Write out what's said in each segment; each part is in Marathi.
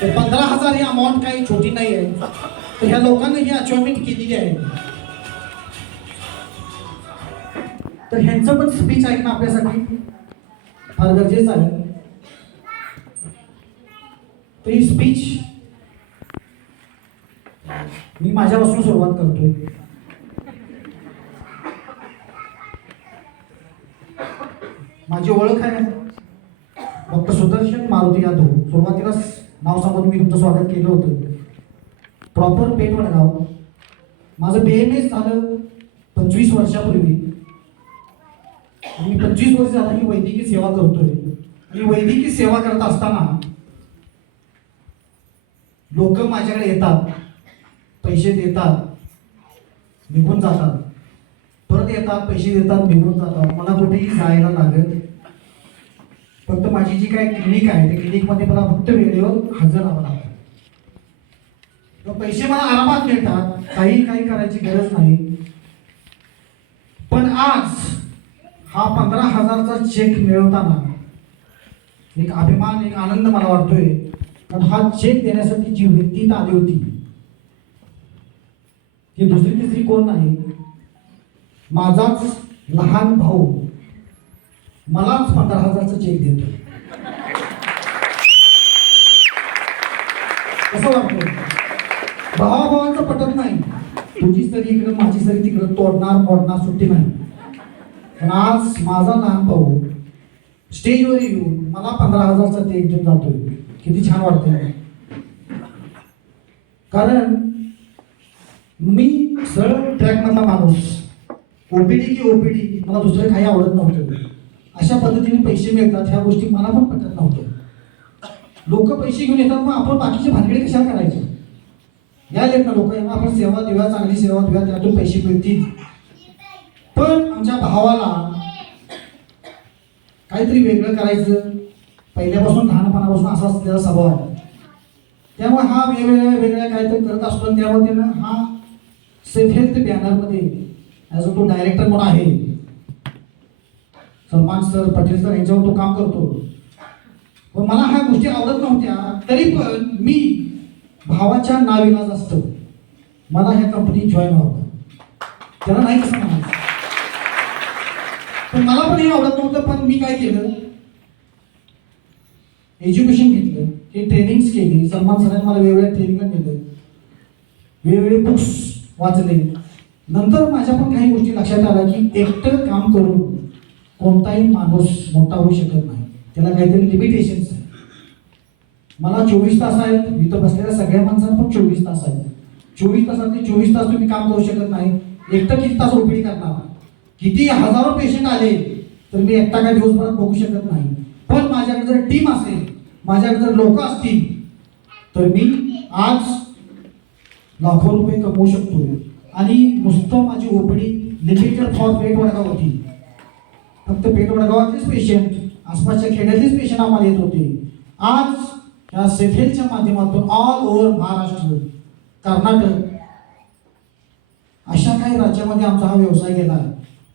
तर पंधरा हजार ही अमाऊंट काही छोटी नाही आहे तर ह्या लोकांनी ही अचिव्हमेंट केलेली आहे. तर ह्यांचं पण स्पीच ऐकणं आपल्यासाठी. फार गरजेचं आहे. तर ही स्पीच मी माझ्यापासून सुरुवात करतोय. माझी ओळख आहे. डॉक्टर सुदर्शन मारुती यादव. सुरुवातीला नाव सांगून मी तुमचं स्वागत केलं होतं. प्रॉपर पेठ वडगाव. माझं बी एम एस झालं पंचवीस वर्षापूर्वी. मी पंचवीस वर्ष झालं मी वैद्यकीय सेवा करतोय. आणि वैद्यकीय सेवा करत असताना लोक माझ्याकडे येतात. पैसे देतात. निघून जातात. परत येतात पैसे देतात निघून जातात. मला कुठेही जायला लागत फक्त माझी जी काय क्लिनिक आहे त्या क्लिनिकमध्ये मला फक्त वेळेवर हजर राहावं लागतं. तर पैसे मला आरामात मिळतात काही काही करायची गरज नाही. पण आज हा पंधरा हजारचा चेक मिळवताना एक अभिमान एक आनंद मला वाटतोय. कारण हा चेक देण्यासाठी जी व्यक्ती आली होती ती दुसरी तिसरी कोण नाही? माझाच लहान भाऊ मलाच पंधरा हजारचा चेक देतो कसं वाटतं भावाभावांचं पटत नाही. तुझी सरी इकडं माझी सरी तिकडं तोडणार मोडणार सुट्टी नाही. पण आज माझा लहान भाऊ स्टेजवर येऊन मला पंधरा हजारचा चेक देऊन जातोय. किती छान वाटतंय. कारण मी सरळ ट्रॅकमधला माणूस. ओपीडी की ओपीडी मला दुसरं काही आवडत नव्हतं. अशा पद्धतीने पैसे मिळतात ह्या गोष्टी मला पण पटत नव्हत्या. लोक पैसे घेऊन येतात मग आपण बाकीचे भानगडे कशा करायचे? या लेत ना लोक यांना आपण सेवा देऊया चांगली सेवा देऊया त्यातून पैसे मिळतील. पण आमच्या भावाला काहीतरी वेगळं करायचं. पहिल्यापासून लहानपणापासून असाच त्याचा स्वभाव आहे. त्यामुळे हा वेगवेगळ्या वेगळ्या काहीतरी करत असतो आणि त्यामुळे त्यानं हा सेफ हेल्थ बॅनरमध्ये ॲज अ तो डायरेक्टर म्हणून आहे सलमान सर पटेल सर यांच्यावर तो काम करतो. पण मला ह्या गोष्टी आवडत नव्हत्या. तरी पण मी भावाच्या नाविलाज असतं. मला ह्या कंपनीत जॉईन व्हावं त्याला नाही कसं म्हणायचं. पण मला पण हे आवडत नव्हतं पण मी काय केलं? एज्युकेशन घेतलं. हे ट्रेनिंग्स केली. सलमान सरांनी मला वेगवेगळ्या ट्रेनिंगला नेलं. वेगवेगळे बुक्स वाचले. नंतर माझ्या पण काही गोष्टी लक्षात आल्या की एकटं काम करून कोणताही माणूस मोठा होऊ शकत नाही. त्याला काहीतरी लिमिटेशन्स आहे मला चोवीस तास आहेत. इथं बसलेल्या सगळ्या माणसांना पण चोवीस तास आहेत. चोवीस तासातले चोवीस तास तुम्ही काम करू शकत नाही. एकटं किती तास ओपीडी करणार? किती हजारो पेशंट आले तर मी एकटा काय दिवसभरात बघू शकत नाही. पण माझ्याकडे जर टीम असेल माझ्याकडे जर लोक असतील तर मी आज लाखो रुपये कमवू शकतो आणि नुसतं माझी OPD limited for Peth Vadgaon होती. फक्त पेट वडगावातलेच पेशंट आसपासच्या खेड्यातलेच पेशंट आम्हाला येत होते. आज या सेफेलच्या माध्यमातून ऑल ओव्हर महाराष्ट्र कर्नाटक अशा काही राज्यामध्ये आमचा हा व्यवसाय गेला.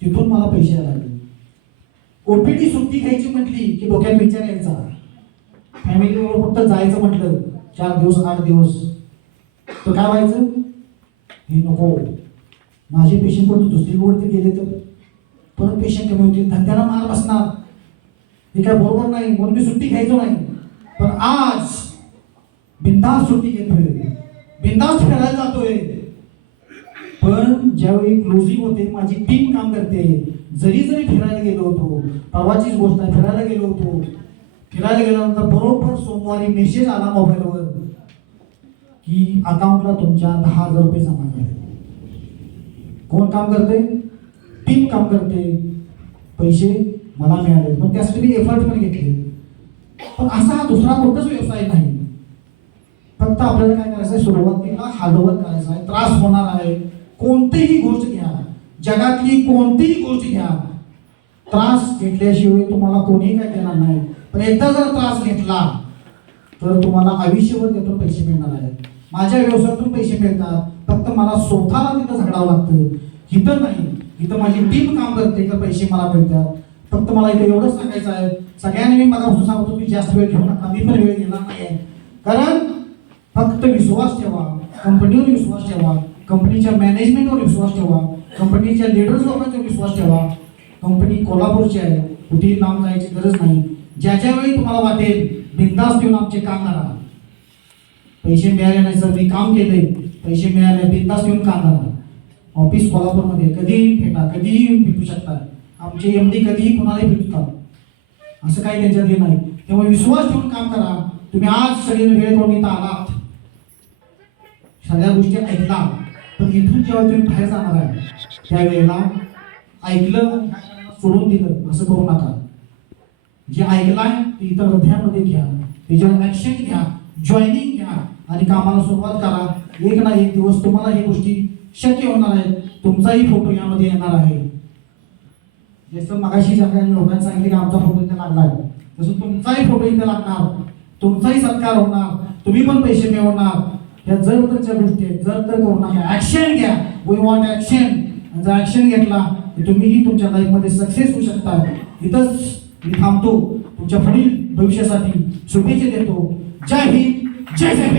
तिथून मला पैसे यायला लागले. ओपीडी सुट्टी घ्यायची म्हटली की डोक्यात विचार यायचा. फॅमिलीवर फक्त जायचं म्हटलं चार दिवस आठ दिवस. तर काय व्हायचं? हे नको. माझे पेशंट पण दुसरीकडे गेले तर? परत पेशंट कमी होतील धंद्याला मार बसणार? हे काय बरोबर नाही म्हणून मी सुट्टी घ्यायचो नाही. पण आज बिंदास सुट्टी घेतोय. बिंदास फिरायला जातोय. पण ज्यावेळी क्लोजिंग होते माझी टीम काम करते. जरी जरी फिरायला गेलो होतो परवाचीच गोष्ट आहे फिरायला गेलो होतो. फिरायला गेल्यानंतर बरोबर सोमवारी मेसेज आला मोबाईलवर की अकाउंटला तुमच्या दहा हजार रुपये जमा झाले. कोण काम करते टीम काम करते. पैसे मला मिळाले मग त्यासाठी मी एफर्ट पण घेतले. पण असा हा दुसरा कोणताच व्यवसाय नाही. फक्त आपल्याला काय करायचं आहे सुरुवातीला हार्डवर्क करायचं आहे त्रास होणार आहे. कोणतीही गोष्ट घ्या. जगातली कोणतीही गोष्ट घ्या. त्रास घेतल्याशिवाय तुम्हाला कोणीही काय देणार नाही. पण एकदा जर त्रास घेतला तर तुम्हाला आयुष्यभर त्यातून पैसे मिळणार आहेत. माझ्या व्यवसायातून पैसे मिळतात. फक्त मला स्वतःला तिथं झगडावं लागतं. इथं नाही. इथं माझी टीम काम करते का पैसे मला मिळतात. फक्त मला इथे एवढंच सांगायचं आहे. सगळ्यांनी मी मला सांगतो की जास्त वेळ घेऊ नका. मी पण वेळ घेणार नाही आहे कारण फक्त विश्वास ठेवा कंपनीवर विश्वास ठेवा कंपनीच्या मॅनेजमेंटवर विश्वास ठेवा कंपनीच्या लिडर्स लोकांचा विश्वास ठेवा. कंपनी कोल्हापूरची आहे कुठेही नाव जायची गरज नाही. ज्याच्या वेळी तुम्हाला वाटेल बिंदास देऊन आमचे काम करा. पैसे मिळाले नाही सर मी काम केले पैसे मिळाले बिंदास देऊन काम करा. ऑफिस कोल्हापूरमध्ये कधीही भेटा कधीही भेटू शकता. आमचे एम डी कधीही कुणालाही भेटतात असं काही त्यांच्यात हे नाही. त्यामुळे विश्वास ठेवून काम करा. तुम्ही आज सगळे वेळ करून इथं आलात. सगळ्या गोष्टी ऐकला. पण इथून जेव्हा तुम्ही बाहेर जाणार आहे त्यावेळेला ऐकलं सोडून दिलं असं करू नका. जे ऐकलाय ते इतर हृदयामध्ये घ्या. त्याच्यावर ऍक्शन घ्या. जॉईनिंग घ्या. आणि कामाला सुरुवात करा. एक ना एक दिवस तुम्हाला ही गोष्टी शक्य होणार आहे तुमचाही फोटो यामध्ये येणार आहे. जसं मगाशी ज्या काही लोकांनी सांगितले की आमचा फोटो इथे लागलाय तसं तुमचाही फोटो इथे लागणार. तुमचाही सत्कार होणार. तुम्ही पण पैसे मिळवणार. या जर तरच्या गोष्टी आहेत जर तर करू नका. ऍक्शन घ्या. वी वॉन्ट ऍक्शन जर ऍक्शन घेतला तर तुम्हीही तुमच्या लाईफमध्ये सक्सेस होऊ शकता. इथंच मी थांबतो. तुमच्या पुढील भविष्यासाठी शुभेच्छा देतो. जय हिंद. जय जय